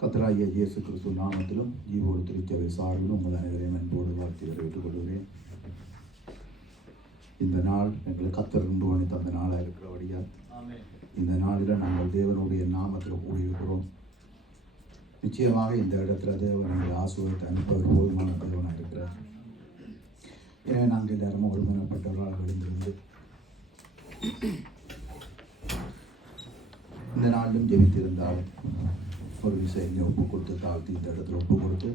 கர்த்தராகிய இயேசு கிறிஸ்து நாமத்திலும் ஜீவோடு திருச்சபை சார்பிலும் உங்கள் அனைவரையும் அன்போடு வாழ்த்தி வரவேற்றுக் கொள்கிறேன். இந்த நாள் எங்களுக்கு கர்த்தர் உண்டு பண்ணி தந்த நாளாக இருக்கிறபடியால் இந்த நாளில் நாங்கள் தேவனுடைய நாமத்தில் கூடியிருக்கிறோம். நிச்சயமாக இந்த இடத்துல தேவன் எங்களை ஆசீர்வதித்து அனுப்ப ஒரு போதுமான தேவனாக இருக்கிறார். எனவே நாங்கள் எல்லாரும் ஒருமனப்பட்டவர்களாக எழுந்திருந்து இந்த நாளிலும் ஜெபித்திருந்தாலும் ஒரு விஷயம் ஒப்பு கொடுத்து தாழ்த்தி இந்த இடத்துல ஒப்பு கொடுத்து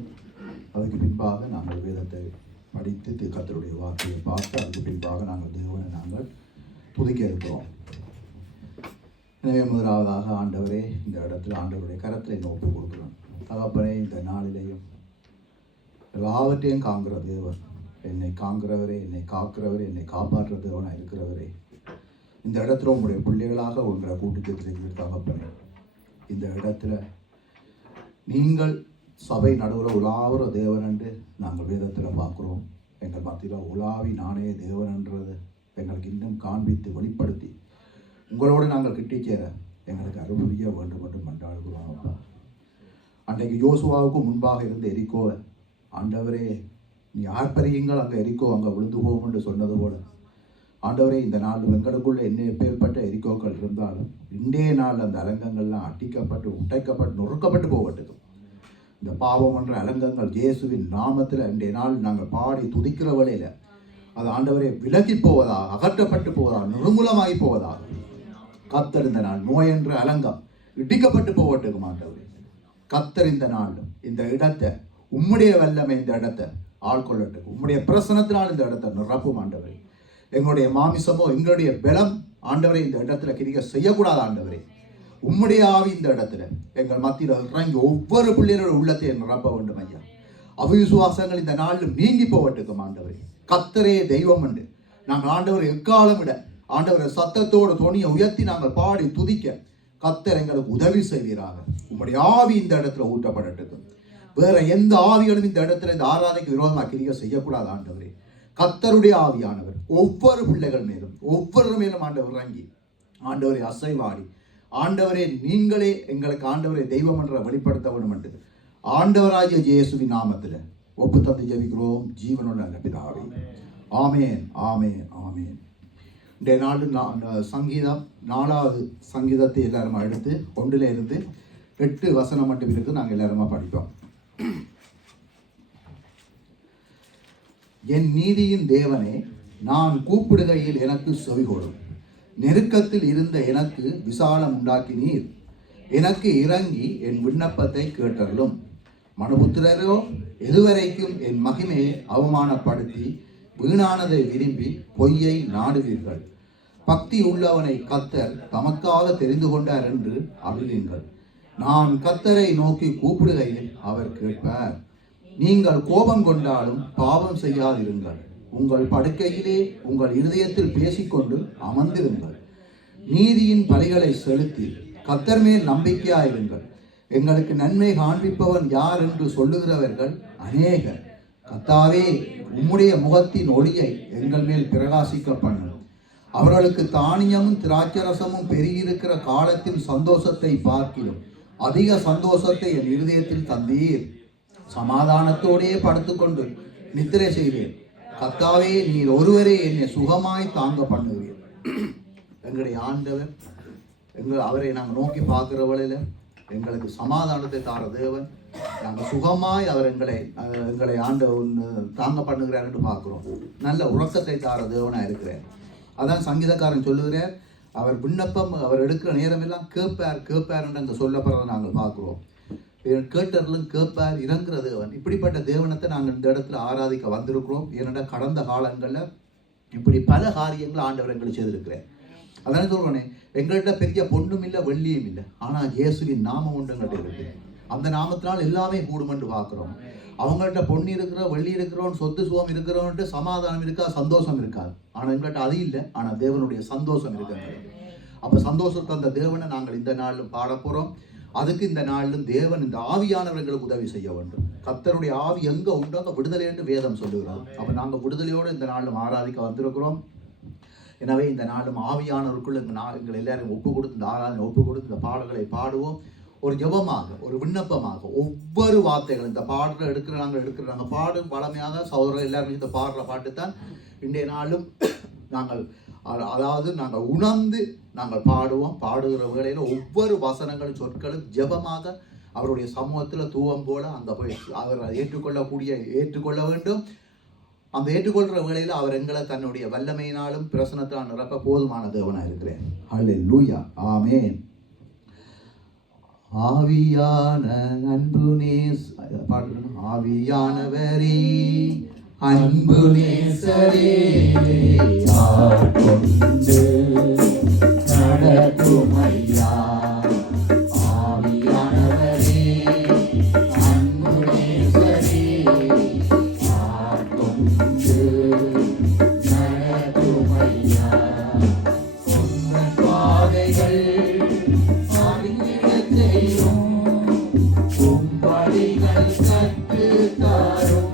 அதுக்கு பின்பாக நாங்கள் வேதத்தை படித்து கர்த்தருடைய வார்த்தையை பார்த்து அதுக்கு பின்பாக நாங்கள் தேவனை நாங்கள் துதிக்க இருக்கிறோம். எனவே முதலாவதாக ஆண்டவரே இந்த இடத்துல ஆண்டவருடைய கரத்தில் என்ன ஒப்பு கொடுக்குறோம். தகப்பனே இந்த நாளிலேயும் எல்லாவற்றையும் காண்கிற தேவன், என்னை காண்கிறவரே, என்னை காக்கிறவரே, என்னை காப்பாற்ற தேவனாக இருக்கிறவரே, இந்த இடத்துல உங்களுடைய பிள்ளைகளாக உங்களை கூட்டுக்கு தகப்பனே, இந்த இடத்துல நீங்கள் சபை நடுவில் உலாவுற தேவன் என்று நாங்கள் வேதத்தில் பார்க்குறோம். எங்கள் மத்தியில் உலாவி நானே தேவன் என்றது எங்களுக்கு இன்னும் காண்பித்து வெளிப்படுத்தி உங்களோடு நாங்கள் கிட்டி சேர எங்களுக்கு அருள்புரிய வேண்டும் என்று மன்றாடுகிறோம். அப்பா, அன்றைக்கு யோசுவாவுக்கு முன்பாக இருந்த எரிக்கோவை ஆண்டவரே நீ ஆர்ப்பரியுங்கள், அங்கே எரிக்கோ அங்கே விழுந்து போகும் என்று சொன்னது போல ஆண்டவரே இந்த நாள் எங்களுக்குள்ள என்ன எப்பேற்பட்ட எரிக்கோக்கள் இருந்தாலும் இன்றைய நாள் அந்த அலங்கங்கள்லாம் அட்டிக்கப்பட்டு உடைக்கப்பட்டு நொறுக்கப்பட்டு போகட்டும். இந்த பாவம் என்ற அலங்கங்கள் இயேசுவின் நாமத்தில் இன்றைய நாள் நாங்கள் பாடி துதிக்கிற வேளையில் அது ஆண்டவரே விலகி போவதாக, அகற்றப்பட்டு போவதாக, நிர்மூலமாகி போவதாக கர்த்தர் இந்த நாள் நோய் என்ற அலங்கம் இடிக்கப்பட்டு போகட்டும். ஆண்டவரே கர்த்தர் இந்த நாள் இந்த இடத்தை உம்முடைய வல்லமை இந்த இடத்தை ஆட்கொள்ளட்டும். உம்முடைய பிரசனத்தினால் இந்த இடத்தை நிரப்பும். ஆண்டவரே எங்களுடைய மாமிசமோ எங்களுடைய பலம் ஆண்டவரை இந்த இடத்துல கிரிக்க செய்யக்கூடாது. ஆண்டவரே உம்முடைய ஆவி இந்த இடத்துல எங்கள் மத்தியில் இறங்கி ஒவ்வொரு பிள்ளைகளோட உள்ளத்தை நிரப்ப வேண்டும். ஐயா, அவிசுவாசங்கள் இந்த நாளில் நீங்கி போகட்டுக்கும். ஆண்டவரே கர்த்தரே தெய்வம் என்று நாங்கள் ஆண்டவரை எக்காலம் விட ஆண்டவரை சத்தத்தோடு துணியை உயர்த்தி நாங்கள் பாடி துதிக்க கர்த்தர் எங்களுக்கு உதவி செய்வீராக. உம்முடைய ஆவி இந்த இடத்துல ஊட்டப்படட்டும். வேற எந்த ஆவிகளும் இந்த இடத்துல இந்த ஆராதனைக்கு விரோதமாக கிரிக்க செய்யக்கூடாது. ஆண்டவரே கர்த்தருடைய ஆவியானவர் ஒவ்வொரு பிள்ளைகள் மேலும் ஒவ்வொரு மேலும் ஆண்டவர் இறங்கி ஆண்டவரை அசைவாடி ஆண்டவரே நீங்களே எங்களுக்கு ஆண்டவரை தெய்வம் என்ற வெளிப்படுத்த வேண்டும் என்று ஆண்டவராகிய இயேசுவின் நாமத்தில் ஒப்பு தந்து ஜெபிக்கிறோம் ஜீவனுள்ள நல்ல பிதாவே. ஆமேன், ஆமேன், ஆமேன். இன்றைய நாள் சங்கீதம் 4வது சங்கீதத்தை எல்லாருமா எடுத்து 1 இருந்து 8 வசனம் மட்டும் இருக்கு நாங்கள் எல்லாருமா படிப்போம். என் நீதியின் தேவனே, நான் கூப்பிடுகையில் எனக்கு செவிகொடும். நெருக்கத்தில் இருந்த எனக்கு விசாலம் உண்டாக்கினீர். எனக்கு இறங்கி என் விண்ணப்பத்தை கேட்டருளும். மனுபுத்திரரோ எதுவரைக்கும் என் மகிமையை அவமானப்படுத்தி வீணானதை விரும்பி பொய்யை நாடுவீர்கள். பக்தி உள்ளவனை கர்த்தர் தமக்காக தெரிந்து கொண்டார் என்று அறிவீர்கள். நான் கர்த்தரை நோக்கி கூப்பிடுகையில் அவர் கேட்பார். நீங்கள் கோபம் கொண்டாலும் பாவம் செய்யாதிருங்கள். உங்கள் படுக்கையிலே உங்கள் இருதயத்தில் பேசிக்கொண்டு அமர்ந்திருங்கள். நீதியின் பலிகளை செலுத்தி கர்த்தர் மேல் நம்பிக்கையாயிருங்கள். எங்களுக்கு நன்மை காண்பிப்பவன் யார் என்று சொல்லுகிறவர்கள் அநேகர். கர்த்தாவே, உம்முடைய முகத்தின் ஒளியை எங்கள் மேல் பிரகாசிக்க பண்ணும். அவர்களுக்கு தானியமும் திராட்சரசமும் பெருகியிருக்கிற காலத்தின் சந்தோஷத்தை பார்க்கிலும் அதிக சந்தோஷத்தை என் இருதயத்தில் தந்தீர். சமாதானத்தோடே படுத்துக்கொண்டு நித்திரை செய்வேன். கர்த்தாவே, நீர் ஒருவரே என்னை சுகமாய் தாங்க பண்ணுவீர். எங்களுடைய ஆண்டவர் அவரை நாங்கள் நோக்கி பார்க்கிற வேளையில் எங்களுக்கு சமாதானத்தை தார தேவன். நாங்கள் சுகமாய் அவர் எங்களை தாங்க பண்ணுகிறார் என்று பார்க்குறோம். நல்ல உறக்கத்தை தார தேவனாக இருக்கிறார். அதான் சங்கீதக்காரன் சொல்லுகிறார், அவர் விண்ணப்பம் அவர் எடுக்கிற நேரமெல்லாம் கேட்பார் என்று அங்கே சொல்லப்படுறதை நாங்கள் பார்க்குறோம். கேட்டர்களும் கேட்பார் இறங்குற தேவன். இப்படிப்பட்ட தேவனத்தை நாங்கள் இந்த இடத்துல ஆராதிக்க வந்திருக்கிறோம். ஏனென்றால் கடந்த காலங்களில் இப்படி பல காரியங்களை ஆண்டவர் எங்களுக்கு செய்திருக்கிறேன். அதனால சொல்கிறேனே, எங்கள்கிட்ட பெரிய பொண்ணும் இல்லை வெள்ளியும் இல்லை, ஆனால் இயேசுவின் நாமம் ஒன்று எங்கள்கிட்ட இருக்குது. அந்த நாமத்தினால் எல்லாமே கூடுமென்று பார்க்குறோம். அவங்கள்ட்ட பொண்ணு இருக்கிறோம், வெள்ளி இருக்கிறோம், சொத்து சுகம் இருக்கிறோன்ட்டு சமாதானம் இருக்கா, சந்தோஷம் இருக்காது. ஆனால் எங்கள்கிட்ட அது இல்லை, ஆனால் தேவனுடைய சந்தோஷம் இருக்கிறது. அப்போ சந்தோஷத்தை அந்த தேவனை நாங்கள் இந்த நாளிலும் பாட போகிறோம். அதுக்கு இந்த நாளிலும் தேவன் இந்த ஆவியானவர்களுக்கு உதவி செய்ய வேண்டும். கர்த்தருடைய ஆவி எங்கே உண்டோ அங்கே விடுதலை என்று வேதம் சொல்லுகிறோம். அப்போ நாங்கள் விடுதலையோடு இந்த நாளிலும் ஆராதிக்க வந்திருக்கிறோம். எனவே இந்த நாளும் ஆவியானவருக்குள் எங்கள் எல்லாரும் ஒப்பு கொடுத்து இந்த ஆராதனை ஒப்பு கொடுத்து இந்த பாடல்களை பாடுவோம். ஒரு ஜெபமாக, ஒரு விண்ணப்பமாக ஒவ்வொரு வார்த்தைகளும் இந்த பாடல எடுக்கிறாங்க பாடும் பழமையாக சகோதரர் எல்லாருமே இந்த பாடுற பாட்டு தான் இன்றைய நாளும் நாங்கள் நாங்கள் உணர்ந்து நாங்கள் பாடுகிற வேளையில் ஒவ்வொரு வசனங்களும் சொற்களும் ஜெபமாக அவருடைய சமூகத்தில் தூவம் போல அந்த போய் அவர் ஏற்றுக்கொள்ள வேண்டும். அந்த ஏற்றுக்கொள்கிற வேளையில் அவர் எங்களை தன்னுடைய வல்லமையினாலும் பிரசனத்தால் நிரப்ப போதுமான தேவனாக இருக்கிறேன். ஹல்லேலூயா, ஆமென். ஆவியான அன்பு பாடணும். ஆவியானவரே அன்பு நேசரே கொண்டு நடக்கும் ஐயா. ஆவியானவரே அன்பு நேசரே கொண்டு நடக்கும் ஐயா. உங்கள் பாதைகள் அறிந்திடச் செய்யும், உம்படிகள் கற்று தாரும்.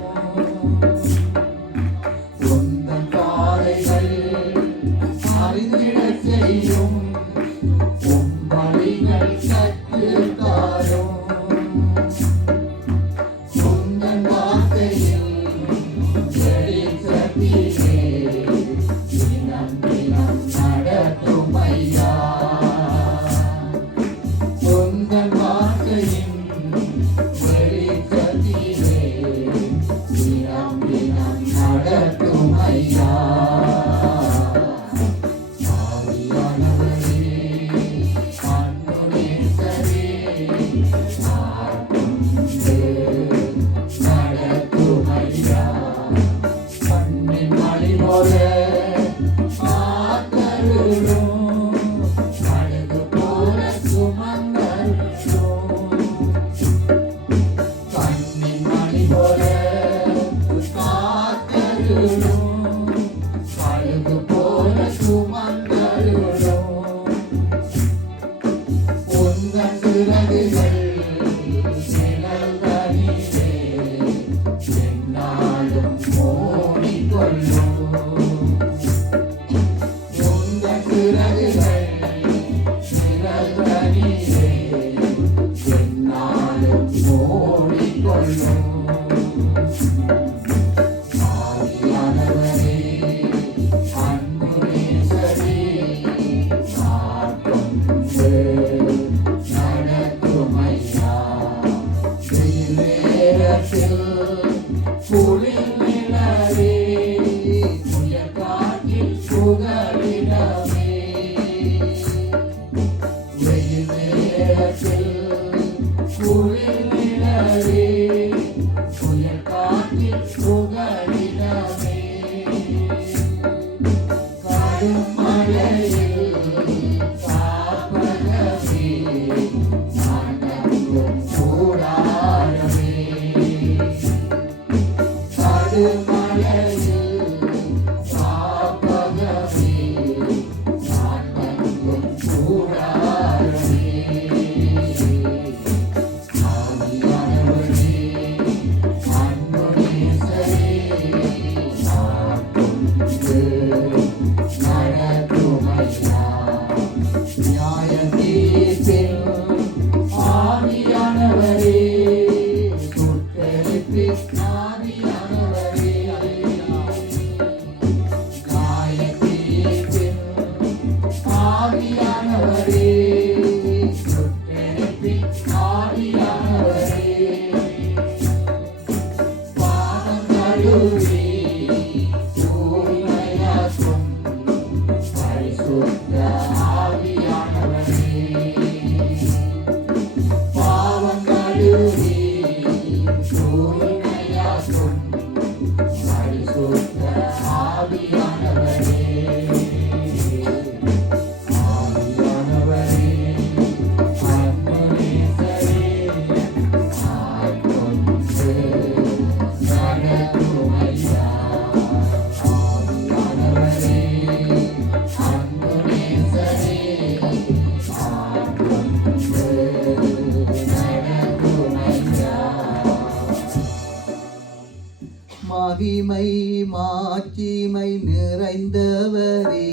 மகிமை மாட்சிமை நிறைந்தவரே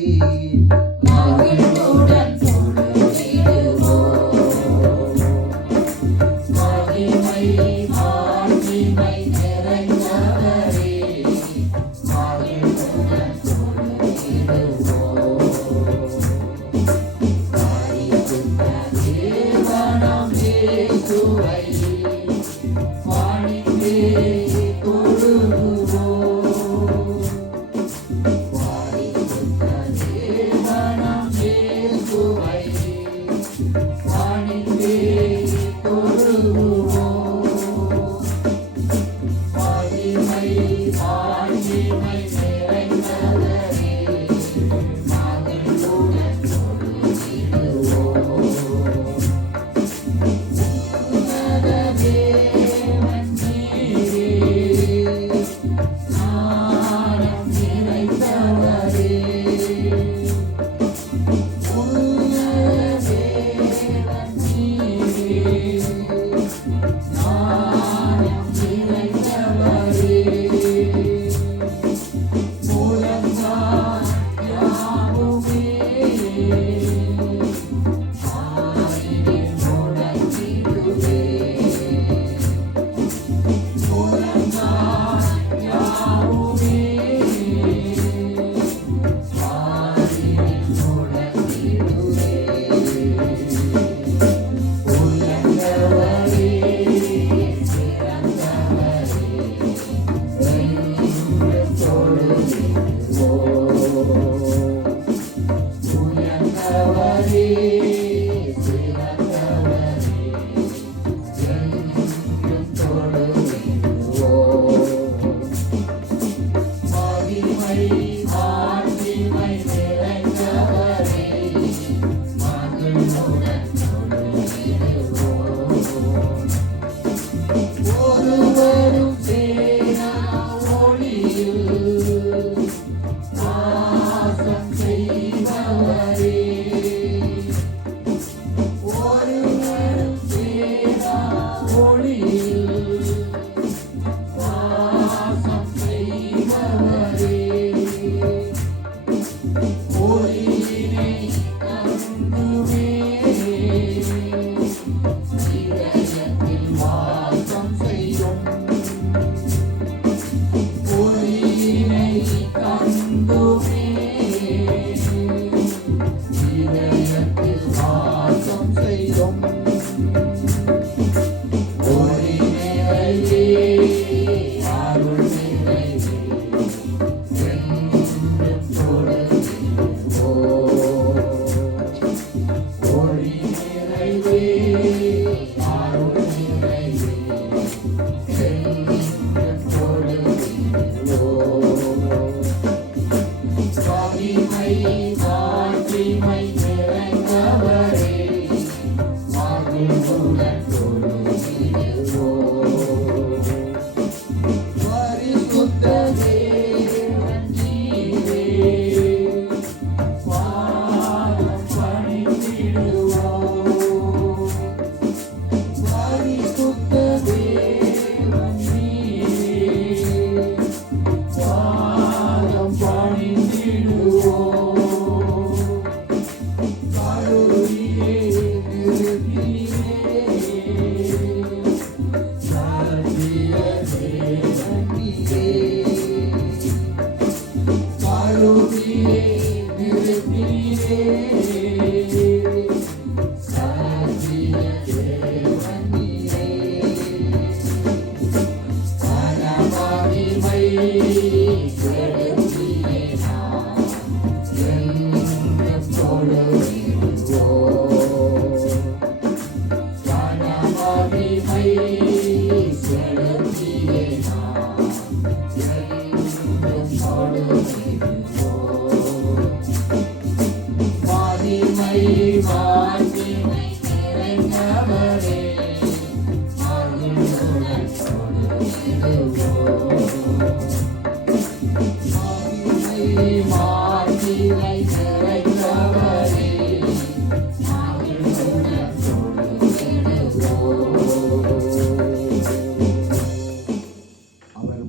மகிழ்வுடன் தொழுதிடுவோம்.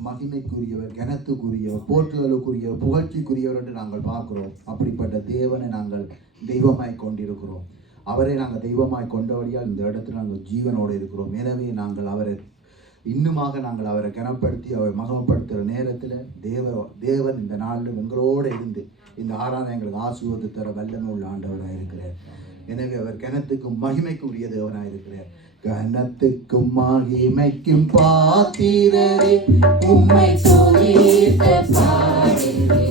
மகிமைக்குரியவர், கனத்துக்குரியவர், போற்றுதலுக்குரியவர், புகழ்ச்சிக்குரியவர் என்று நாங்கள் பார்க்கிறோம். அப்படிப்பட்ட தேவனை நாங்கள் தெய்வமாய் கொண்டிருக்கிறோம். அவரை நாங்கள் தெய்வமாய் கொண்டபடியால் இந்த இடத்துல நாங்கள் ஜீவனோடு இருக்கிறோம். எனவே நாங்கள் அவரை இன்னுமாக நாங்கள் அவரை கனப்படுத்தி அவரை மகமப்படுத்துகிற நேரத்தில் தேவன் இந்த நாளில் எங்களோடு இருந்து இந்த ஆராதனை எங்களுக்கு ஆசீர்வாதத்தை தர வல்லமை உள்ள ஆண்டவராக இருக்கிறார். எனவே அவர் கனத்துக்கும் மகிமைக்கும் உரிய தேவனாக இருக்கிறார். கனத்துக்கும் மகிமைக்கும் பாத்திரரே உம்மை துதித்து பாடுகிறோம்.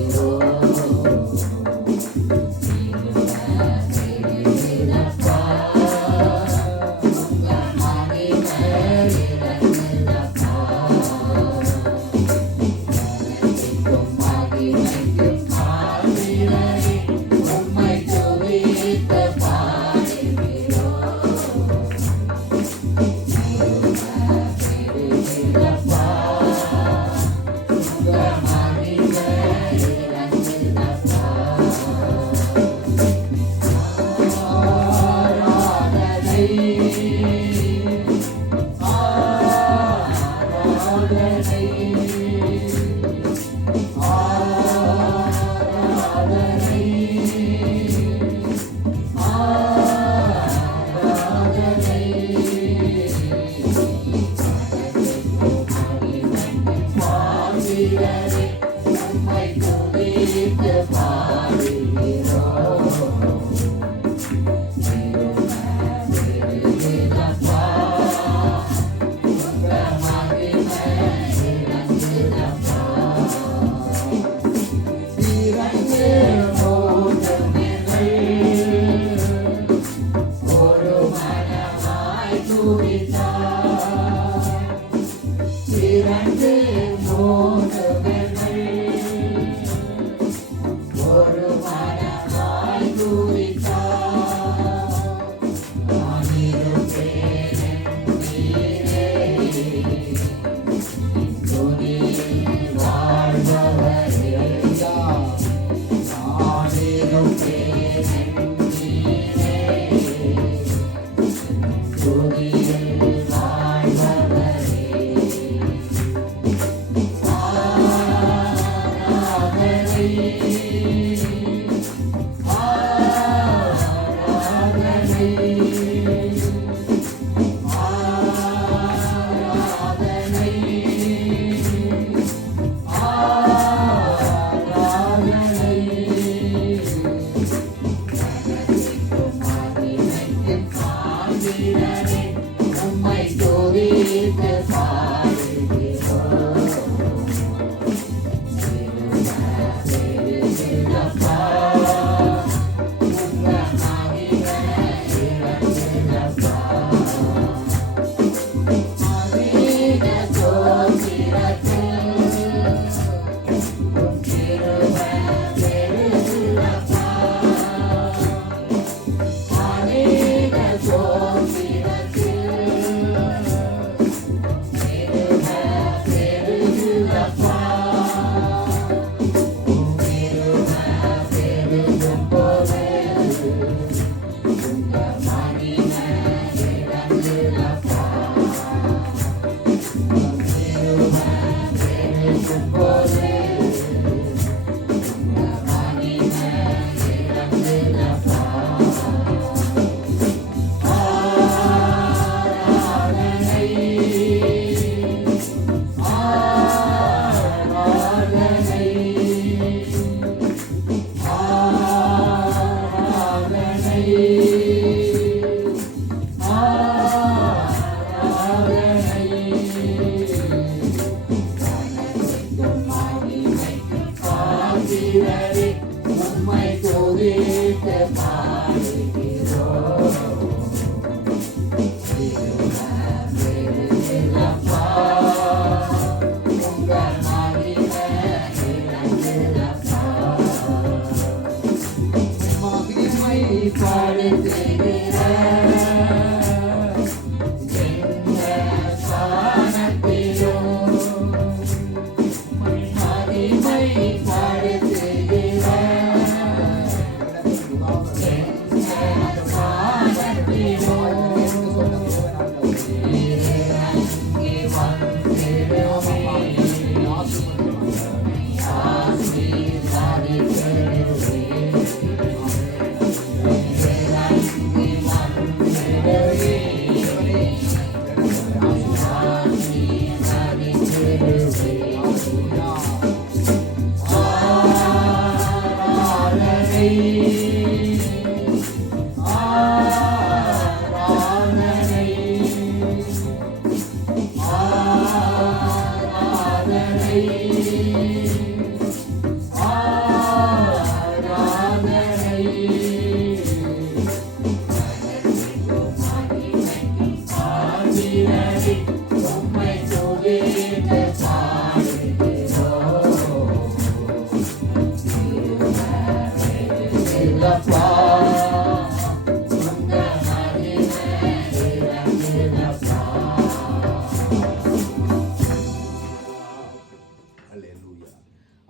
ஆராதனை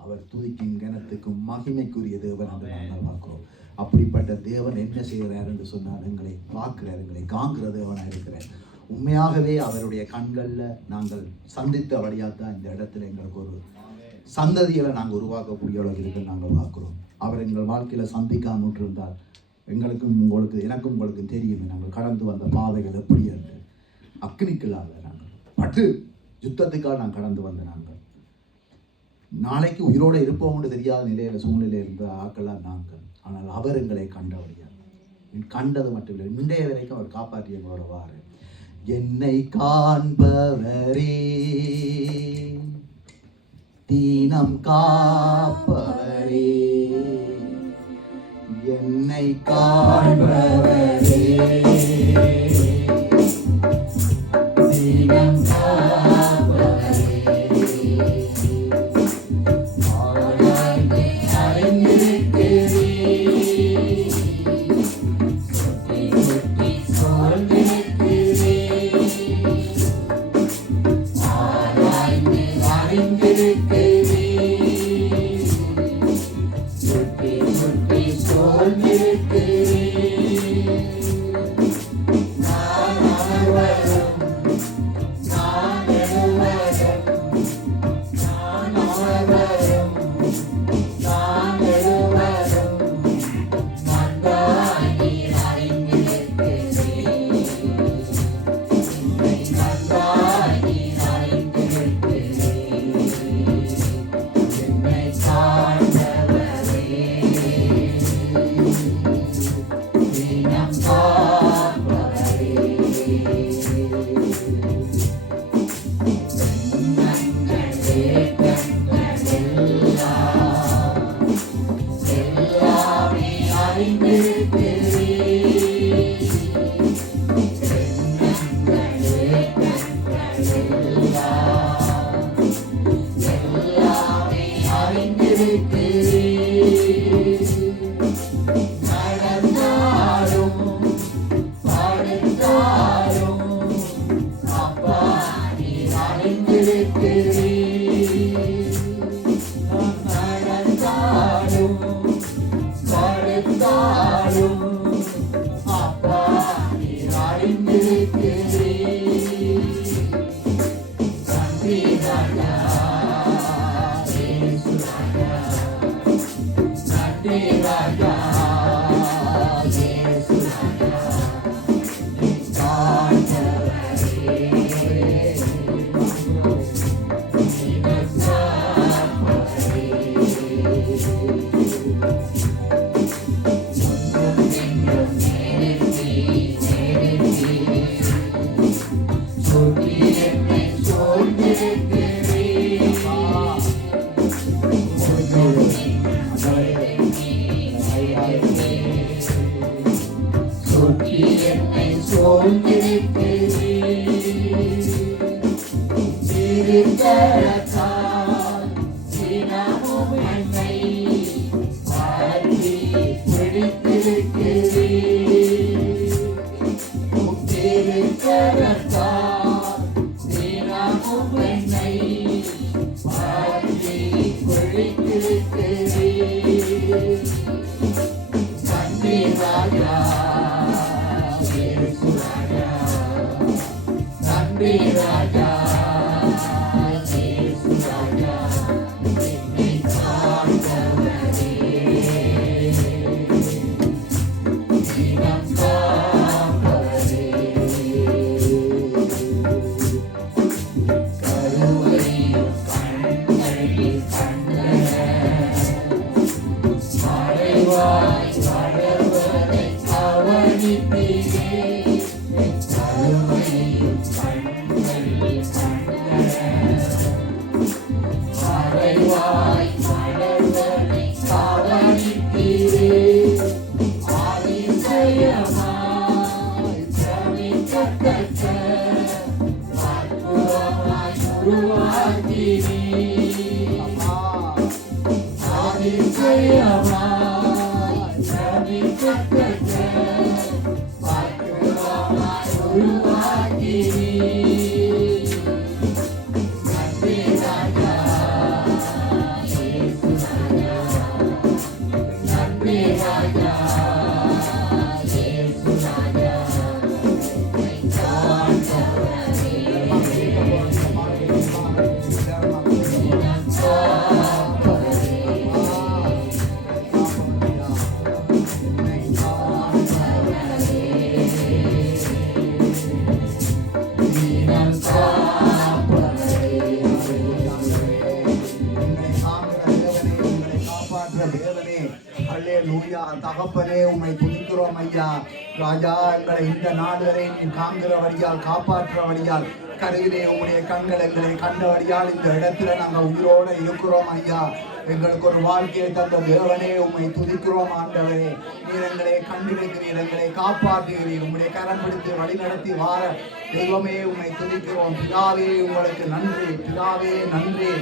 அவர் துதிக்கும் கனத்துக்கும் மகிமைக்குரிய தேவன் என்று நாங்கள் பார்க்கிறோம். அப்படிப்பட்ட தேவன் என்ன செய்கிறார் என்று சொன்னால் எங்களை பார்க்கிறார், எங்களை காண்கிற தேவனாக இருக்கிறார். உண்மையாகவே அவருடைய கண்களில் நாங்கள் சந்தித்த வழியாக தான் இந்த இடத்துல எங்களுக்கு ஒரு சந்ததிகளை நாங்கள் உருவாக்கக்கூடியவர்கள் இருக்குன்னு நாங்கள் பார்க்குறோம். அவர் எங்கள் வாழ்க்கையில் சந்திக்காமல் இருந்தால் எங்களுக்கும் எனக்கும் உங்களுக்கும் தெரியும் நாங்கள் கடந்து வந்த பாதைகள் எப்படி என்று. அக்னிக்கலாக நாங்கள் பட்டு யுத்தத்துக்காக நாங்கள் கடந்து வந்த நாங்கள் நாளைக்கு உயிரோடு இருப்போம்னு தெரியாத நிலையில் சூழ்நிலையில் இருந்த ஆக்கெல்லாம் நாங்கள். ஆனால் அவர் எங்களை கண்டவழியார், கண்டது மட்டுமில்லை இன்றைய வரைக்கும் அவர் காப்பாற்றி எங்களோட வாரு. என்னை காண்பவரே, தீனம் காப்பவரே, என்னை காண்பவரே, தீனம் Raja, மறைவாய் மலர்வனை காவலித்தீரே அதிசயமாய் பிரமிக்கத்தக்க அற்புதமாய் உருவாக்கினீர் அதிசயமாய் பிரமிக்கத்தக்க அற்புதமாய் உருவாக்கினீர் தகப்பனே உம்மை துதிக்கிறோம் ஐயா. ராஜா, எங்களை இந்த நாடு வரை நீ காண்கிறவடியால் காப்பாற்றுவடியால் கருவிலே உங்களுடைய கண்கள் எங்களை கண்டவடியால் இந்த இடத்துல நாங்கள் உயிரோடு இருக்கிறோம் ஐயா. எங்களுக்கு ஒரு வாழ்க்கையை தந்த தேவனே உம்மை துதிக்கிறோம் ஆண்டவரே. நீர் எங்களை கண்டிருக்கிறீர், எங்களை காப்பாற்றுகிறீர், உங்களுடைய கரம் பிடித்து வழி நடத்தி வார தெய்வமே உம்மை துதிக்கிறோம். பிதாவே உங்களுக்கு நன்றி, பிதாவே நன்றி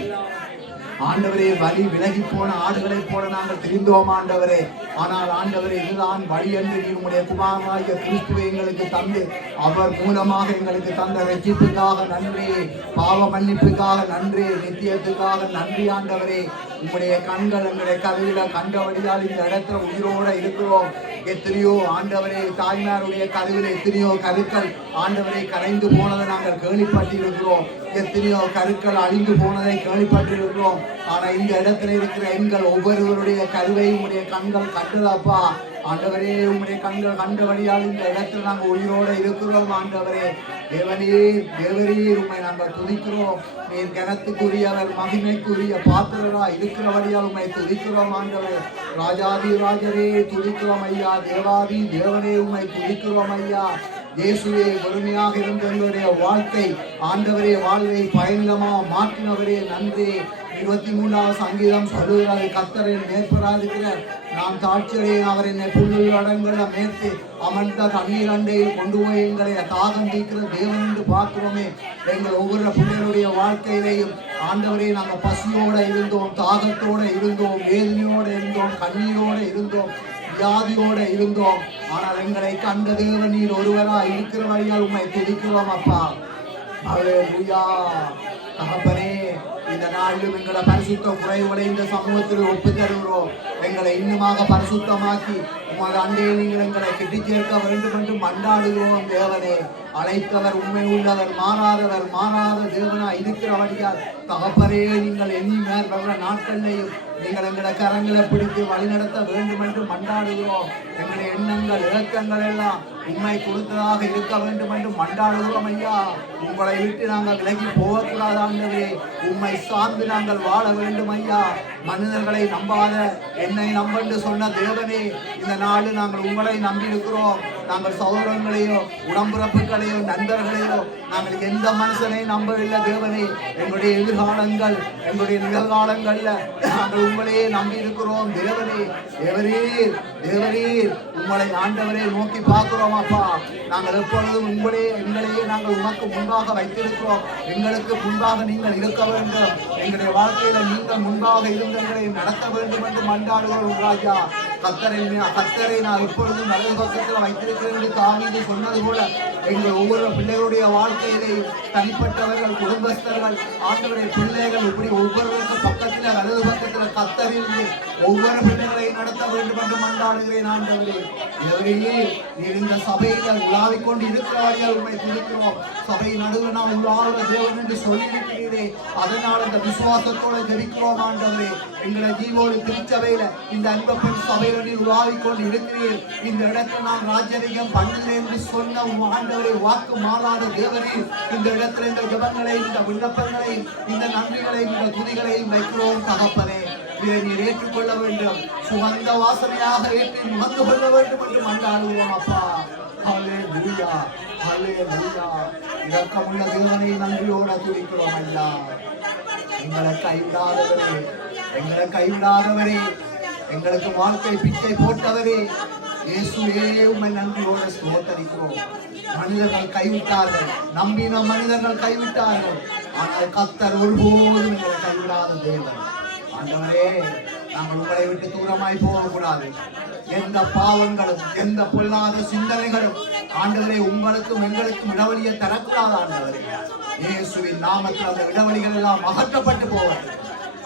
ஆண்டவரே. வழி விலகி போன ஆடுகளை போல நாங்கள் தெரிந்தோம் ஆண்டவரே. ஆனால் ஆண்டவரே, இதுதான் வழி என்று நீ உங்களுடைய குமாரனாகிய கிறிஸ்துவை எங்களுக்கு தந்து அவர் மூலமாக எங்களுக்கு தந்த ரட்சிப்புக்காக நன்றி, பாவ மன்னிப்புக்காக நன்றி, நித்தியத்துக்காக நன்றி ஆண்டவரே. உங்களுடைய கண்கள் எங்களுடைய கருவில கண்டபடியால் இந்த இடத்துல உயிரோட இருக்கிறோம். எத்தனையோ ஆண்டவரே தாய்மாருடைய கருவில எத்தனையோ கருக்கள் ஆண்டவரை கரைந்து போனதை நாங்கள் கேள்விப்பட்டிருக்கிறோம். எத்தனையோ கருக்கள் அழிந்து போனதை கேள்விப்பட்டிருக்கிறோம். ஆனா இந்த இடத்துல இருக்கிற எங்கள் ஒவ்வொருவருடைய கருவை உங்களுடைய கண்கள் கண்டதாப்பா ஆண்டவரே. உங்களுடைய கண்கள் கண்டபடியால் இந்த இடத்துல நாங்கள் உயிரோட இருக்கிறோம் ஆண்டவரே. தேவனீர் தேவரீர் உண்மை நாங்கள் துதிக்கிறோம். நீர் கனத்துக்குரியவர், மகிமைக்குரிய பாத்திரரா இருக்கிறபடியால் உண்மை துதிக்கிறோம் ஆண்டவரே. ராஜாதி ராஜரே துதிக்கிறோம் ஐயா. தேவாதி தேவனே உண்மை துதிக்கிறோம் ஐயா. இயேசுவே, பொறுமையாக இருந்த எங்களுடைய வாழ்க்கை ஆண்டவரே வாழ்வை பயனிலமா மாற்றினவரே நன்றி. 23வது சங்கீதம் சொல்லுகிறது, கர்த்தரின் மேற்பராதிருக்கிறார், நாம் தாட்சியடையே அவர் என்னை புல்லுள்ளடங்களை மேற்று அமர்ந்த தண்ணீர் அண்டையில் கொண்டு போய் எங்களை தாகம் தீர்க்கிற தேவன் என்று பார்க்கிறோமே. எங்கள் ஒவ்வொரு பிள்ளைகளுடைய வாழ்க்கையிலையும் ஆண்டவரே நாங்கள் பசியோட இருந்தோம், தாகத்தோட இருந்தோம், வேதனையோட இருந்தோம், கண்ணீரோட இருந்தோம், வியாதியோட இருந்தோம். ஆனால் எங்களை கண்ட தேவன் நீர் ஒருவரா இருக்கிற வழியால் உண்மை துதிக்கிறோம் அப்பா. அல்லேலூயா. தகப்பனே, இந்த நாளிலும் எங்களை பரிசுத்த குறைவுகளை இந்த சமூகத்தில் ஒப்பு தருகிறோம். எங்களை இன்னுமாக பரிசுத்தமாக்கி உமது அண்டையில் நீங்கள் எங்களை கெட்டி சேர்க்க வேண்டும் என்று மன்றாடுகிறோம் தேவனே. அழைத்தவர், உண்மை உள்ளவர், மாறாதவர், மாறாத தேவனா இருக்கிறபடியால் தகப்பனே, நீங்கள் எண்ணி மேல் வர்ற நாட்களிலேயும் நீங்கள் எங்களை கரங்களை பிடித்து வழிநடத்த வேண்டும் என்று மன்றாடுகிறோம். எங்களுடைய எண்ணங்கள் இலக்கங்கள் எல்லாம் உண்மை கொடுத்ததாக இருக்க வேண்டும் என்று மன்றாடுகிறோம் ஐயா. உங்களை விட்டு நாங்கள் விலகி போகக்கூடாது ஆண்டவரே. உண்மை சார்ந்து நாங்கள் வாழ வேண்டும் ஐயா. மனிதர்களை நம்பாத என்னை நம்பென்று சொன்ன தேவனே, இந்த நாடு நாங்கள் உங்களை நம்பி இருக்கிறோம். நாங்கள் சகோதரங்களையோ உடம்புறப்புகளையோ நண்பர்களையோ நாங்கள் எந்த மனுஷனையும் நம்பவில்லை தேவனே. எங்களுடைய எதிர்காலங்கள், எங்களுடைய நிகழ்காலங்கள்ல நாங்கள் உங்களையே நம்பி இருக்கிறோம் தேவனே. தேவரீர் தேவரீர் உங்களை ஆண்டவரே நோக்கி பார்க்கிறோம் அப்பா. நாங்கள் எப்பொழுதும் எங்களையே நாங்கள் உமக்கு முன்பாக வைத்திருக்கிறோம். எங்களுக்கு முன்பாக நீங்கள் இருக்க வேண்டும். எங்களுடைய வாழ்க்கையில நீங்கள் முன்பாக இருந்தவர்களை நடத்த வேண்டும் என்று மன்றாடுகிறோம் ராஜா. கர்த்தரை நான் இப்பொழுதும் நல்ல பக்கத்தில் வைத்திருக்கிறேன் என்று தாவீது சொன்னது போல எங்கள் ஒவ்வொரு பிள்ளைகளுடைய வாழ்க்கையிலேயும் தனிப்பட்டவர்கள், குடும்பஸ்தர்கள், ஆண்டவருடைய பிள்ளைகள் இப்படி ஒவ்வொருவருக்கு பக்கத்தில் வலது பக்கத்தில் கர்த்தரில் ஒவ்வொரு பிள்ளைகளையும் நடத்த வேண்டும் என்று மன்றாடுகிறேன் ஆண்டவரே. நீர் இந்த சபையில் உலாவிக் கொண்டு இருக்கிறவர்கள் உண்மை துதிக்கிறோம். சபை நடுவில் நாம் உலாவுற தேவன் என்று சொல்லியிருக்கிறீரே, அதனால் இந்த விசுவாசத்தோடு ஜெபிக்கிறோம் ஆண்டவரே. எங்களை ஜீவோடு திருச்சபையில இந்த அன்பப்பெண் சபையில நீர் உலாவிக் கொண்டு இருக்கிறீர். இந்த இடத்தில் நாம் ராஜரிகம் பண்ணுகிறேன் என்று சொன்ன ஆண்டவரை வாக்கு மாறாத தேவனே, இந்த இடத்துல இந்த ஜபங்களையும் இந்த விண்ணப்பங்களையும் இந்த நன்றிகளையும் இந்த துதிகளையும் வைக்கிறோம் தகப்பனே. இதை நீர் ஏற்றுக்கொள்ள வேண்டும். சுகந்த வாசனையாக ஏற்றி வந்து கொள்ள வேண்டும் என்று மன்றாடுவோம் அப்பா. ஹல்லேலூயா ஹல்லேலூயா. இரக்கமுள்ள தேவனை நன்றியோட துதிக்கிறோம் ஐயா. எங்களை கைவிடாதவரே, எங்களை கைவிடாதவரே, எங்களுக்கு வாழ்க்கை பிச்சை போட்டவரே, இயேசுவே உம்மை நன்றியோட ஸ்தோத்தரிக்கிறோம். மனிதர்கள் கைவிட்டார்கள், நம்பின மனிதர்கள் கைவிட்டார்கள், ஆனால் கர்த்தர் ஒருபோதும் எங்களை கைவிடாத தேவன். ஆண்டவரே, நாங்கள் உங்களை விட்டு தூரமாய் போகக்கூடாது. எந்த பாவங்களும் எந்த பொல்லாத சிந்தனைகளும் ஆண்டவரே உங்களுக்கும் எங்களுக்கும் இடைவெளியை தரக்கூடாது. ஆண்டவரே, இயேசுவின் நாமத்தில் அந்த இடைவெளிகள் எல்லாம் அகற்றப்பட்டு போவது.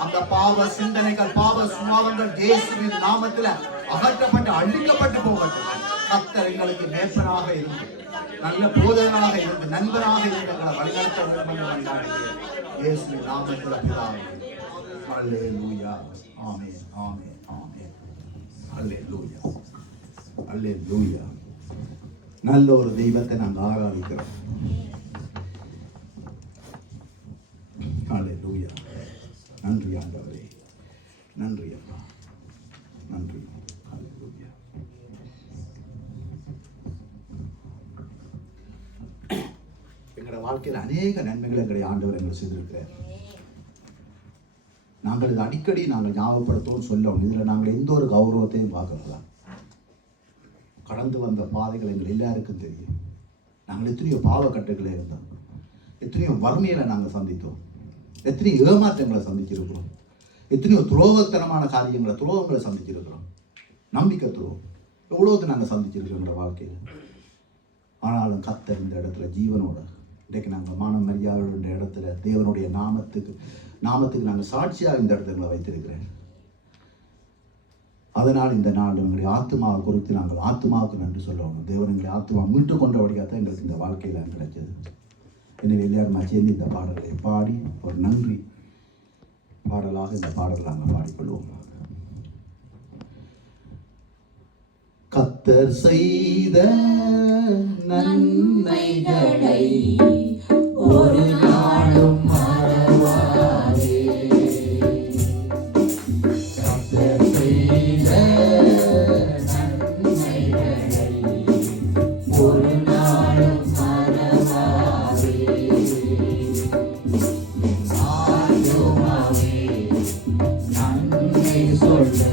அந்த பாவ சிந்தனைகள் பாவ சுபாவங்கள் இயேசுவின் நாமத்தில் அகற்றப்பட்டு அழிக்கப்பட்டு போகட்டும். கர்த்தர் எங்களுக்கு மேய்ப்பனாக இருந்து நல்ல போதகனாக இருந்து நண்பனாக இருந்து எங்களை வழிநடத்த வேண்டும் என்று மன்றாடுகிறேன். இயேசுவின் நாமத்தில் பிதாவே. அல்லேலூயா. ஆமென், ஆமென், ஆமென். அல்லேலூயா, அல்லேலூயா. நல்ல ஒரு தெய்வத்தை நாங்கள் ஆராதிக்கிறோம். அல்லேலூயா. நன்றி ஆண்டவரே, நன்றி அப்பா, நன்றி. அல்லேலூயா. எங்களோட வாழ்க்கையில் அநேக நன்மைகளை எங்களுடைய ஆண்டவர் எங்களை செய்திருக்கிறார். நாங்கள் இது அடிக்கடி நாங்கள் ஞாபகப்படுத்தவும் சொல்லணும். இதில் நாங்கள் எந்த ஒரு கௌரவத்தையும் பார்க்கலாம். கடந்து வந்த பாதைகள் எங்கள் எல்லாருக்கும் தெரியும். நாங்கள் எத்தனையோ பாவக்கட்டுகளே இருந்தோம், எத்தனையோ வறுமையில நாங்கள் சந்தித்தோம், எத்தனையோ ஏமாற்றங்களை சந்திச்சிருக்கிறோம், எத்தனையோ துரோகத்தனமான துரோகங்களை சந்திச்சிருக்கிறோம், நம்பிக்கை துரோகம் எவ்வளோது நாங்கள் சந்திச்சிருக்கிறோம் எங்களோட வாழ்க்கையில். ஆனாலும் கர்த்தர் இந்த இடத்துல ஜீவனோட இன்றைக்கு நாங்கள் மான மரியாதையோட இடத்துல தேவனுடைய நாமத்துக்கு நாங்கள் சாட்சியாக இந்த இடத்துல வைத்திருக்கிறேன். அதனால் இந்த நாள் எங்களுடைய ஆத்மாவை குறித்து நாங்கள் ஆத்மாவுக்கு நன்றி சொல்லணும். தேவன் எங்களை ஆத்மா மீட்டு கொண்டபடியாக தான் எங்களுக்கு இந்த வாழ்க்கையில் கிடைச்சது. எனவே எல்லாருமா சேர்ந்து இந்த பாடலை பாடி ஒரு நன்றி பாடலாக இந்த பாடலை நாங்கள் பாடிக்கொள்வோம். கர்த்தர் செய்த நன்மைகளை ஒரு நாளும் மறவாதே. கர்த்தர் செய்த நன்மைகளை ஒரு நாளும் மறவாதே. ஆத்துமாவே நன்மை சொல்லு,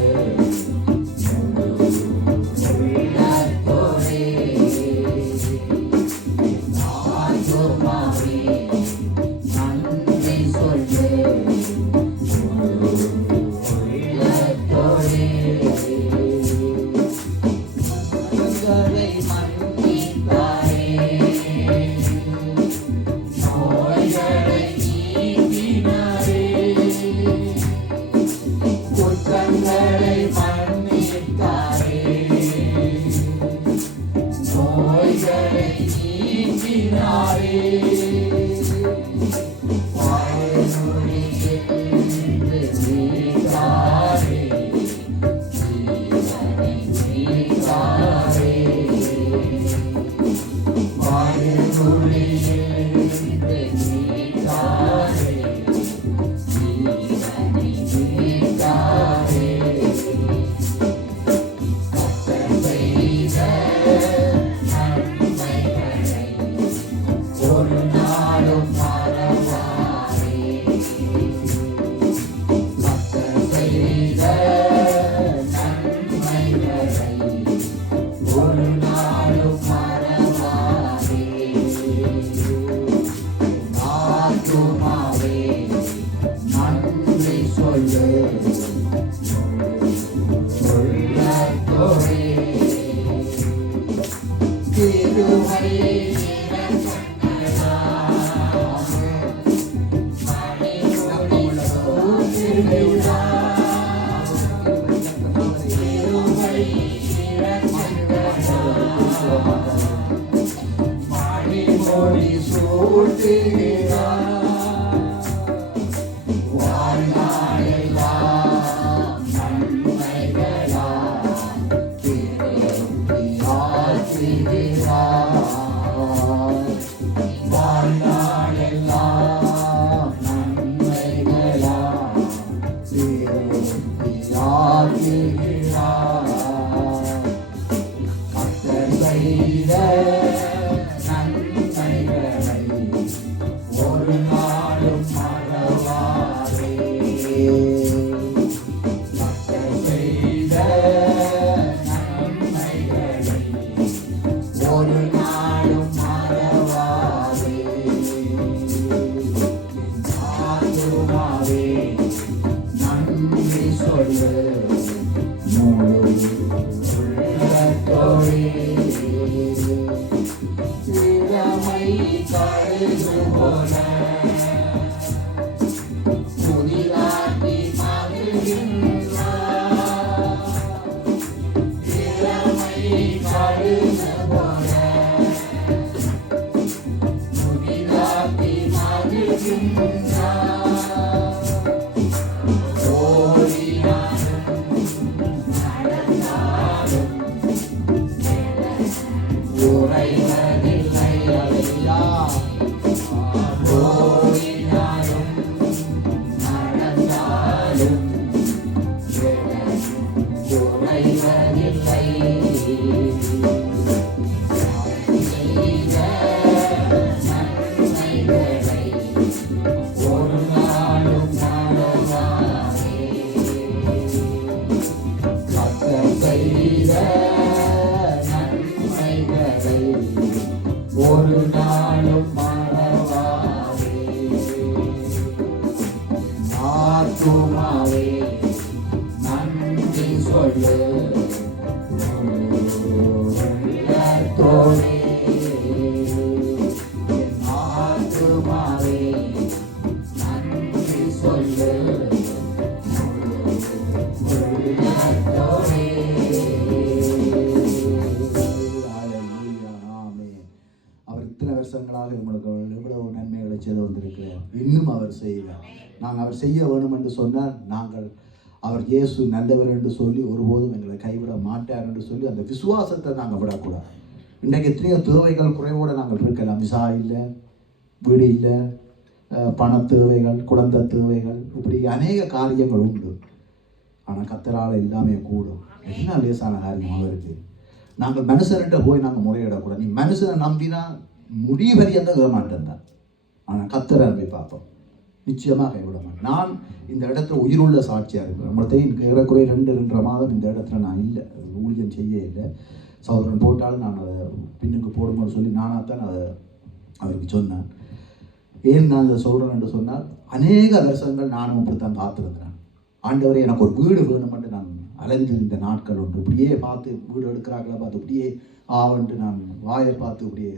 ஒரு நாளும் மறவாதே. ஆத்துமாவே நன்றி சொல்லு உள்ளத்தோடே. என் ஆத்துமாவே நன்றி சொல்லு உள்ளத்தோடே. இத்தனை வருஷங்களாக உங்களுக்கு எவ்வளவு நன்மைகளை செய்து வந்திருக்கிறார், இன்னும் அவர் செய்கிறார். நாங்கள் அவர் செய்ய வேணும் என்று சொன்னால் நாங்கள் அவர் இயேசு நல்லவர் என்று சொல்லி ஒருபோதும் எங்களை கைவிட மாட்டார் என்று சொல்லி அந்த விசுவாசத்தை நாங்கள் விடக்கூடாது. இன்றைக்கு எத்தனையோ தேவைகள் குறைவோடு நாங்கள் இருக்கலாம். விசா இல்லை, வீடு இல்லை, பண தேவைகள், குழந்தை தேவைகள், இப்படி அநேக காரியங்கள் உண்டு. ஆனால் கர்த்தரால் எல்லாமே கூடும். எல்லாம் லேசான காரியம் அவருக்கு. நாங்கள் மனுஷர்கிட்ட போய் நாங்கள் முறையிடக்கூடாது. நீ மனுஷனை நம்பினா முடிவு வரையும் தான் மாட்டேன் தான். ஆனால் கர்த்தரை நம்பி பார்ப்போம், நிச்சயமாக கைவிட மாட்டேன். நான் இந்த இடத்துல உயிருள்ள சாட்சியாக இருக்கிறேன். நம்மளத்தையும் ஏறக்குறைய 2 மாதம் இந்த இடத்துல நான் இல்லை, ஊழியம் செய்ய இல்லை. சகோதரன் போட்டாலும் நான் அதை பின்னுக்கு போடுங்கன்னு சொல்லி நானாக தான் அதை அவருக்கு சொன்னேன். ஏன் நான் அதை சொல்கிறேன்னு சொன்னால், அநேக வருஷங்கள் நானும் அப்படித்தான் காத்திருந்தேன். ஆண்டவரே எனக்கு ஒரு வீடு வேணுமென்று நான் அலைஞ்சிருந்த நாட்கள் உண்டு. இப்படியே பார்த்து வீடு எடுக்கிறாங்களா பார்த்து இப்படியே ஆவன்ட்டு நான் வாயை பார்த்து இப்படியே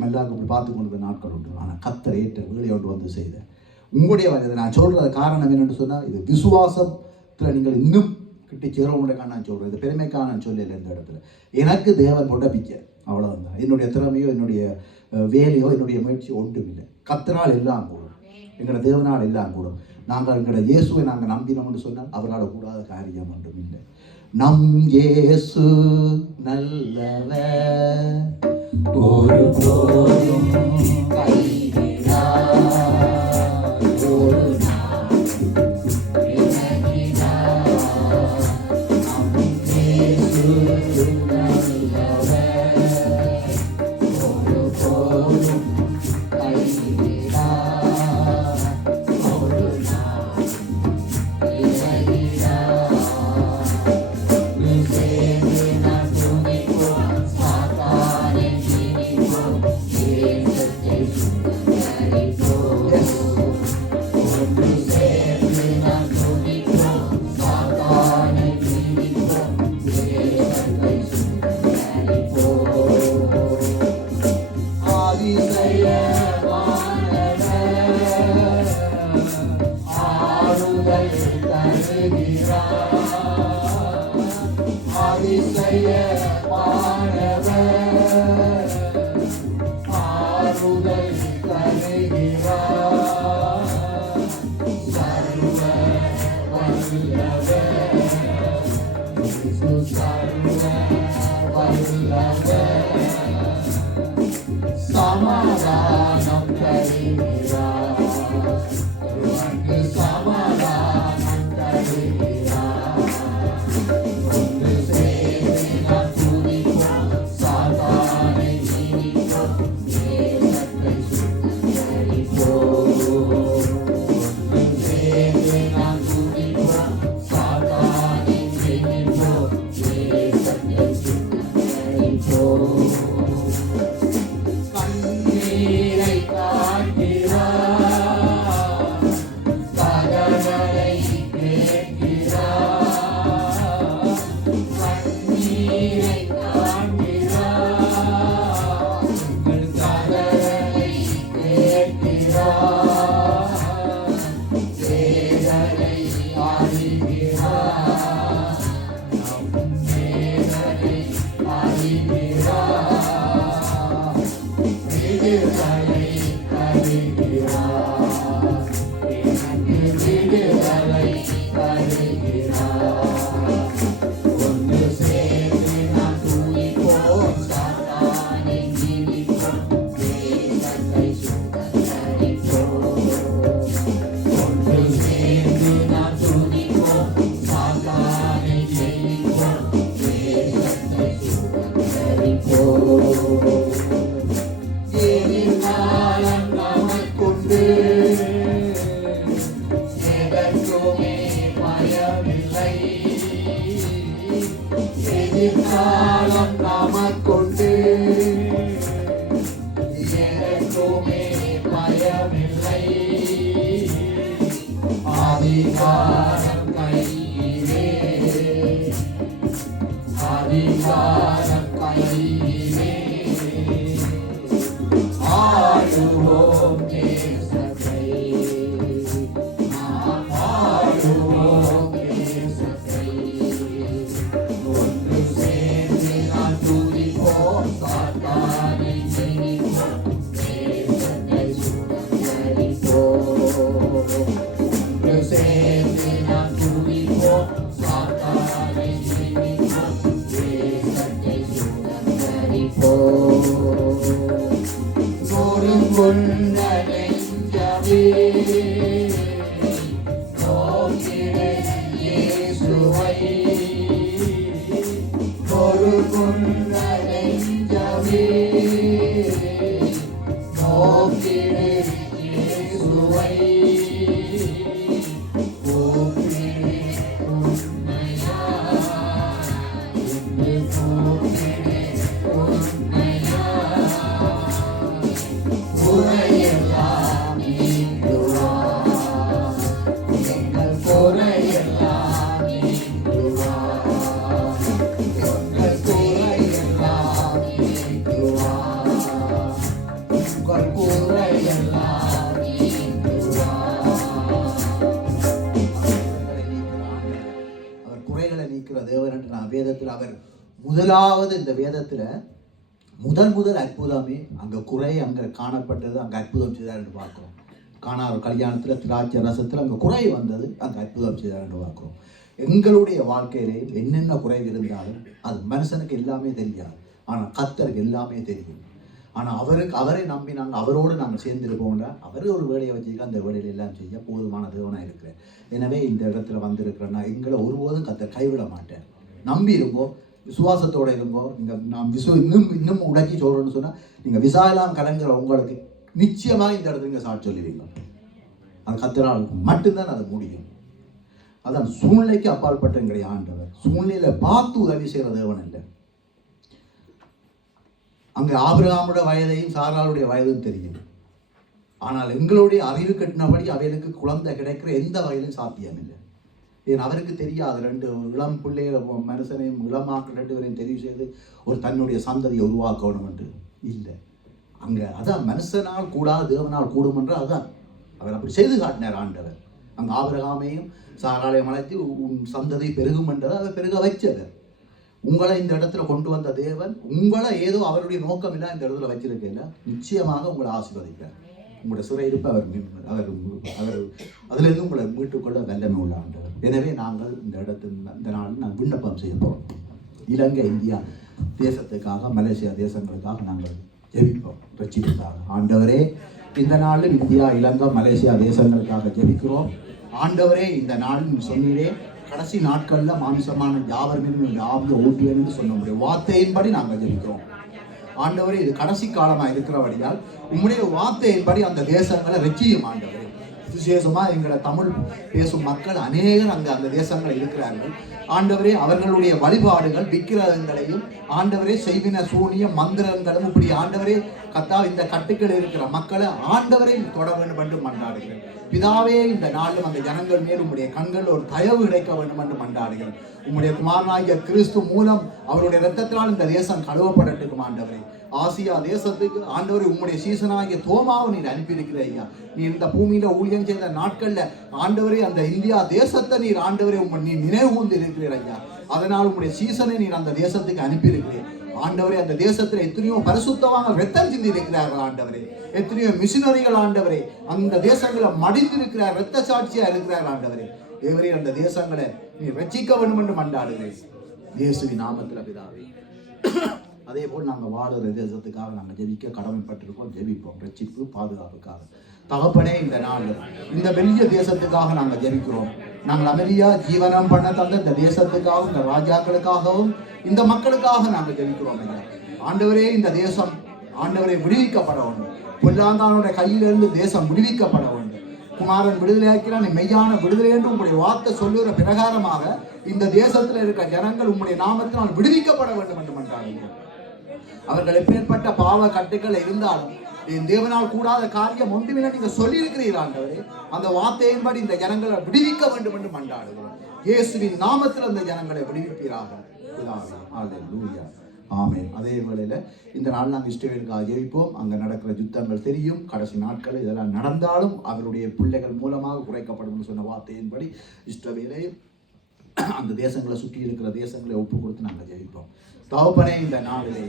மெல்லாக இப்படி பார்த்து கொண்டு நாட்கள் உண்டு. ஆனால் கர்த்தர் ஏற்ற வேலையை ஒன்று வந்து செய்தேன். உங்களுடைய வயது நான் சொல்கிறது காரணம் என்னென்னு சொன்னால், இது விசுவாசத்தில் நீங்கள் இன்னும் கிட்ட சேரவுண்டக்கான நான் சொல்கிறேன். இது பெருமைக்கான நான் சொல்லலை. இந்த இடத்துல எனக்கு தேவன் கொண்ட பிச்சை, அவ்வளோதான். என்னுடைய திறமையோ என்னுடைய வேலையோ என்னுடைய முயற்சியோ ஒன்றும் இல்லை. கர்த்தரால் எல்லாம் கூடும், எங்களோட தேவனால் எல்லாம் கூடும். நாங்கள் எங்களோட இயேசுவை நாங்கள் நம்பினோம்னு சொன்னால் அவரால் கூடாத காரியம் ஒன்றும் இல்லை. நம் இயேசு நல்லவர், ஒரு போதும் கைவிடார், ஒரு நாள் இறங்கினார். நம் இயேசு நல்லவர், ஒரு போதும் கைவிடார், ஒரு நாள் இறங்கினார். Thank you. அதிகாரம் கையிலே, அதிகாரம் கையிலே, ஆளுவோம் தேசத்தை, நாம் ஆளுவோம் தேசத்தை. ஒன்று சேர்ந்து நாம் துதிப்போம், சாத்தானை ஜெயிப்போம், தேசத்தை சுதந்தரிப்போம். ஒன்று சேர்ந்து நாம் துதிப்போம், சாத்தானை ஜெயிப்போம், தேசத்தை சுதந்தரிப்போம். நொறுங்குண்ட நெஞ்சமே, நோக்கிடு இயேசுவை. நொறுங்குண்ட நெஞ்சமே, நோக்கிடு இயேசுவை. கூப்பிடு உண்மையாய், இன்று கூப்பிடு உண்மையாய். குறையெல்லாம் நீங்குவார், எங்கள் குறையெல்லாம் நீங்குவார், எங்கள் குறையெல்லாம் நீங்குவார், உங்கள் குறையெல்லாம் நீங்குவார். அவர் குறைகளை நீக்கிற தேவன் என்று நான் வேதத்தில் அவர் முதலாவது இந்த வேதத்தில் முதல் அற்புதமே அங்கே குறை அங்கே காணப்பட்டது, அங்கே அற்புதம் செய்தார் என்று பார்க்குறோம். காணார் கல்யாணத்தில் திராட்சை ரசத்தில் அங்கே குறை வந்தது, அங்கே அற்புதம் செய்தார் என்று பார்க்குறோம். எங்களுடைய வாழ்க்கையிலே என்னென்ன குறை இருந்தாலும் அது மனுஷனுக்கு எல்லாமே தெரியாது, ஆனால் கர்த்தருக்கு எல்லாமே தெரியும். ஆனால் அவரை நம்பி நாங்கள் அவரோடு நாங்கள் சேர்ந்திருப்போம்னா அவர் ஒரு வேலையை வச்சுக்க அந்த வேலையில் எல்லாம் செய்ய போதுமான தேவனாக இருக்கிறேன். எனவே இந்த இடத்துல வந்திருக்கிறேன்னா எங்களை ஒருபோதும் கர்த்தர் கைவிட மாட்டேன். நம்பி இருங்கோ, விசுவாசத்தோடு இருங்கோ. நீங்கள் நான் இன்னும் உடச்சி சொல்கிறேன்னு சொன்னால் நீங்கள் விசாலாம் கலங்குற உங்களுக்கு நிச்சயமாக இந்த இடத்துல நீங்கள் சாட்சி சொல்லுவீங்க. அது கர்த்தரால் மட்டும்தான் அது முடியும். அதான் சூழ்நிலைக்கு அப்பாற்பட்ட எங்களுடைய ஆண்டவர். சூழ்நிலையில பார்த்து உதவி செய்கிற தேவன் இல்லை. அங்கே ஆபிரகாமுடைய வயதையும் சாராளுடைய வயதும் தெரியும். ஆனால் எங்களுடைய அறிவு கட்டினபடி அவைகளுக்கு குழந்தை கிடைக்கிற எந்த வகையிலும் சாத்தியம் இல்லை. ஏன் அவருக்கு தெரியாது. ரெண்டு இளம் பிள்ளைகளை மனுஷனையும் இளமாக்கள் ரெண்டு பேரையும் தெரிவு செய்து ஒரு தன்னுடைய சந்ததியை உருவாக்கணும் என்று இல்லை. அங்கே அதான் மனுஷனால் கூடாது தேவனால் கூடும் என்று அதான் அவர் அப்படி செய்து காட்டினார் ஆண்டவர். அங்கே ஆபிரகாமையும் சாராளையும் அழைத்து உன் சந்ததி பெருகும் என்றதை அவர் பெருக வைச்சவர். உங்களை இந்த இடத்துல கொண்டு வந்த தேவன் உங்களை ஏதோ அவருடைய நோக்கம் இல்லை இந்த இடத்துல வச்சிருக்கல, நிச்சயமாக உங்களை ஆசீர்வதிக்கிறார். உங்களுடைய சிறையிருப்பை அவர் அதிலிருந்து உங்களை மீட்டுக்கொள்ள வல்லமை உள்ள ஆண்டவர். எனவே நாங்கள் இந்த நாளில் நாங்கள் விண்ணப்பம் செய்ய போகிறோம். இலங்கை இந்தியா தேசத்துக்காக, மலேசியா தேசங்களுக்காக நாங்கள் ஜெபிப்போம். ரட்சிப்புக்காக ஆண்டவரே இந்த நாளில் இந்தியா, இலங்கை, மலேசியா தேசங்களுக்காக ஜெபிக்கிறோம். ஆண்டவரே இந்த நாளில் சொன்னீரே கடைசி நாட்களில் மாமிசமான யாவர் மீதும் ஆவியை ஊட்டுவேன் என்று சொன்ன முடிய வார்த்தையின்படி நாங்கள் ஜெபிக்கிறோம். ஆண்டவரே இது கடைசி காலமாக இருக்கிறபடியால் உம்முடைய வார்த்தையின்படி அந்த தேசங்களை ரட்சியும் ஆண்டவரே. விசேஷமாக எங்களை தமிழ் பேசும் மக்கள் அநேகர் அந்த தேசங்கள் இருக்கிறார்கள் ஆண்டவரே. அவர்களுடைய வழிபாடுகள் விக்கிரகங்களையும் ஆண்டவரே செய்வின சூனிய மந்திரங்களும் இப்படி ஆண்டவரே கத்தா இந்த கட்டுக்கள் இருக்கிற மக்களை ஆண்டவரை தொட வேண்டும் என்று மன்றாடுகிறேன். பிதாவே இந்த நாளிலும் அந்த ஜனங்கள் மேல் உம்முடைய கண்கள் ஒரு தயவு கிடைக்க வேண்டும் என்று மன்றாடுகிறேன். உம்முடைய குமாரனாகிய கிறிஸ்து மூலம் அவருடைய இரத்தத்தினால் இந்த தேசம் கழுவப்படட்டும் ஆண்டவரே. ஆசியா தேசத்துக்கு ஆண்டவரை உம்முடைய சீசனாகிய தோமாவை நீர் அனுப்பியிருக்கிற ஐயா. நீர் இந்த பூமியில ஊழியம் செய்த நாட்கள்ல ஆண்டவரே அந்த இந்தியா தேசத்தை நீர் ஆண்டவரை நீர் நினைவு கூர்ந்து இருக்கிறீர் ஐயா. அதனால் உம்முடைய சீசனை நீர் அந்த தேசத்துக்கு அனுப்பியிருக்கிறீர் ஆண்டவரே. அந்த தேசத்துல எத்தனையோ பரிசுத்தமாக ரத்தம் சிந்தி இருக்கிறார்கள் ஆண்டவரே. எத்தனையோ மிஷினரிகள் ஆண்டவரே அந்த தேசங்களை மடிந்திருக்கிறார், இரத்த சாட்சியா இருக்கிறார் ஆண்டவரே. தேவரே அந்த தேசங்களை நீ ரட்சிக்க வேண்டும் என்று மன்றாடுகிறேன் இயேசுவின் நாமத்தில் பிதாவே. அதே போல் நாங்கள் வாழுகிற தேசத்துக்காக நாங்கள் ஜெபிக்க கடமைப்பட்டிருக்கோம். ஜெபிப்போம் ரட்சிப்பு பாதுகாப்புக்காக. தகப்பனே இந்த நாள் இந்த பெரிய தேசத்துக்காக நாங்கள் ஜெபிக்கிறோம். நாங்கள் அமைதியா ஜீவனம் பண்ண தந்த இந்த தேசத்துக்காகவும் இந்த ராஜாக்களுக்காகவும் இந்த மக்களுக்காக நாங்கள் ஜெபிக்கிறோம் ஐயா. ஆண்டவரே இந்த தேசம் ஆண்டவரை விடுவிக்கப்பட வேண்டும். பொல்லாங்கானுடைய கையிலிருந்து தேசம் விடுவிக்கப்பட வேண்டும். குமாரன் விடுதலையாக்கிறான், மெய்யான விடுதலை என்று உங்களுடைய வார்த்தை சொல்லுகிற பிரகாரமாக இந்த தேசத்தில் இருக்க ஜனங்கள் உங்களுடைய நாமத்தினால் விடுவிக்கப்பட வேண்டும் என்று மன்றாடுகிறோம். அவர்கள் எப்பேற்பட்ட பாவ கட்டுக்கள் இருந்தாலும் என் தேவனால் கூடாத காரியம் ஒன்றுமில்லை நீங்க சொல்லியிருக்கிறீர்கள் ஆண்டவரே. அந்த வார்த்தையின்படி இந்த ஜனங்களை விடுவிக்க வேண்டும் என்று மன்றாடுகிறோம். இயேசுவின் நாமத்தில் அந்த ஜனங்களை விடுவிப்பீராக பிதாவே. ஹல்லேலூயா. ஆமென். அதே வேளையில இந்த நாள் நாங்கள் இஸ்ரவேலுக்காக ஜெபிப்போம். அங்கே நடக்கிற யுத்தங்கள் தெரியும். கடைசி நாட்கள் இதெல்லாம் நடந்தாலும் அவருடைய பிள்ளைகள் மூலமாக குறைக்கப்படும் சொன்ன வார்த்தையின்படி இஸ்ரவேலை அந்த தேசங்களை சுற்றி இருக்கிற தேசங்களை ஒப்பு கொடுத்து நாங்கள் ஜெயிப்போம். தகப்பனே, இந்த நாளிலே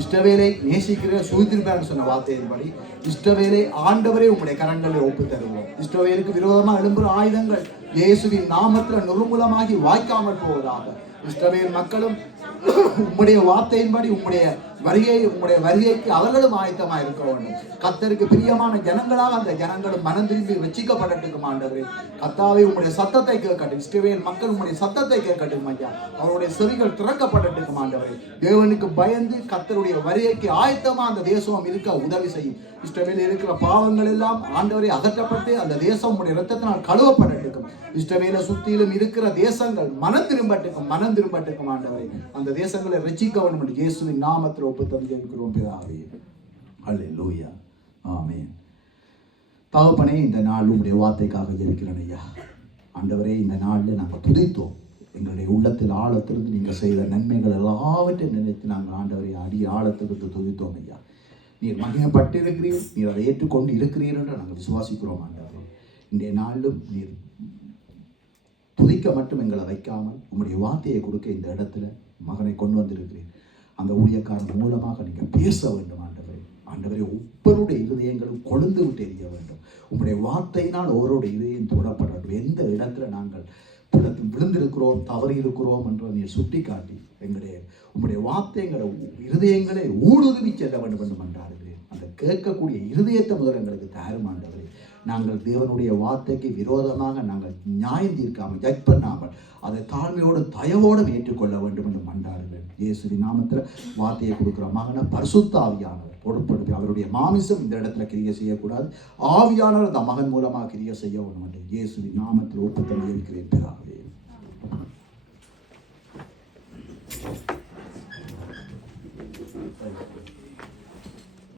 இஸ்ரவேலை நேசிக்கிற சுதந்திரப்பான்னு சொன்ன வார்த்தையின்படி இஸ்ரவேலை ஆண்டவரே உங்களுடைய கரங்களில் ஒப்பு தருவோம். இஸ்ரவேலுக்கு விரோதமாக எழும்புற ஆயுதங்கள் இயேசுவின் நாமத்தில் நிர்மூலமாகி வாய்க்காமல் போவதாக. இஸ்ரவேல் மக்களும் உம்முடைய வார்த்தையின்படி உம்முடைய வருகைக்கு அவர்களும் ஆயத்தமாக இருக்க வேண்டும். கர்த்தருக்கு பிரியமான ஜனங்களாக அந்த ஜனங்களும் மனம் திரும்பி ரட்சிக்கப்படட்டும் ஆண்டவரே. கர்த்தாவே, உம்முடைய சத்தத்தை கேட்கட்டும். இஸ்ரவேல் மக்கள் உம்முடைய சத்தத்தை கேட்கட்டும் ஐயா. அவருடைய செவிகள் திறக்கப்படட்டும் ஆண்டவரே. தேவனுக்கு பயந்து கர்த்தருடைய வருகைக்கு ஆயத்தமா அந்த தேசம் இருக்க உதவி செய்யும். இஸ்ரவேலில் இருக்கிற பாவங்கள் எல்லாம் ஆண்டவரை அகற்றப்பட்டு அந்த தேசம் உடைய இரத்தத்தினால் கழுவப்படட்டும். இஸ்ரவேலை சுற்றிலும் இருக்கிற தேசங்கள் மனம் திரும்பட்டுக்கும் ஆண்டவரை. அந்த தேசங்களை ரட்சிக்க வேண்டும் என்று இயேசுவின் நாமத்தில் ஒப்பு தந்து ஜெபிக்கிறோம் பிதாவே. ஹல்லேலூயா. ஆமென். தகப்பனே, இந்த நாள் உங்களுடைய வார்த்தைக்காக ஜெபிக்கிறேன் ஐயா. ஆண்டவரே, இந்த நாளில் நாங்கள் துதித்தோம். எங்களுடைய உள்ளத்தில் ஆழத்திலிருந்து நீங்கள் செய்த நன்மைகள் எல்லாவற்றையும் நினைத்து நாங்கள் ஆண்டவரை ஆழத்திலிருந்து துதித்தோம் ஐயா. நீர் மகிமைப்பட்டிருக்கிறீர், நீர் அதை ஏற்றுக்கொண்டு இருக்கிறீர் என்று நாங்கள் விசுவாசிக்கிறோம் ஆண்டவரே. இன்றைய நாளிலும் நீர் துதிக்க மட்டும் எங்களை வைக்காமல் உங்களுடைய வார்த்தையை கொடுக்க இந்த இடத்துல மகனை கொண்டு வந்திருக்கிறேன். அந்த ஊழியக்காரன் மூலமாக நீங்கள் பேச வேண்டும் ஆண்டவரே. ஆண்டவரே, ஒவ்வொருடைய இருதயங்களும் கொழுந்து விட்டு எரிய வேண்டும். உங்களுடைய வார்த்தையினால் ஒவ்வொருடைய இருதயம் தொடப்பட வேண்டும். எந்த இடத்துல நாங்கள் விழுந்திருக்கிறோம், தவறி இருக்கிறோம் என்று நீர் சுட்டி காட்டி உங்களுடைய வார்த்தை எங்களை இருதயங்களை ஊடுருவி செல்ல வேண்டும் என்று மன்றாடுகிறேன். அந்த கேட்கக்கூடிய இருதயத்தை முதல் எங்களுக்கு தாரும் ஆண்டவரே. நாங்கள் தேவனுடைய வார்த்தைக்கு விரோதமாக நாங்கள் நியாயம் தீர்க்காமல் ஜட்ஜ் பண்ணாமல் அதை தாழ்மையோடு தயவோடு ஏற்றுக்கொள்ள வேண்டும் என்று மன்றாடுகிறேன். இயேசுவின் நாமத்தில் வார்த்தையை கொடுக்குற மகனை பரிசுத்த ஆவியானவர் பொறுப்படுத்தி அவருடைய மாமிசம் இந்த இடத்துல கிரியை செய்யக்கூடாது. ஆவியானவர் அந்த மகன் மூலமாக கிரியை செய்ய வேண்டும் என்று இயேசுவின் நாமத்தில் ஒப்புத்தல் இருக்கிறேன் பிதாவே. Thank you.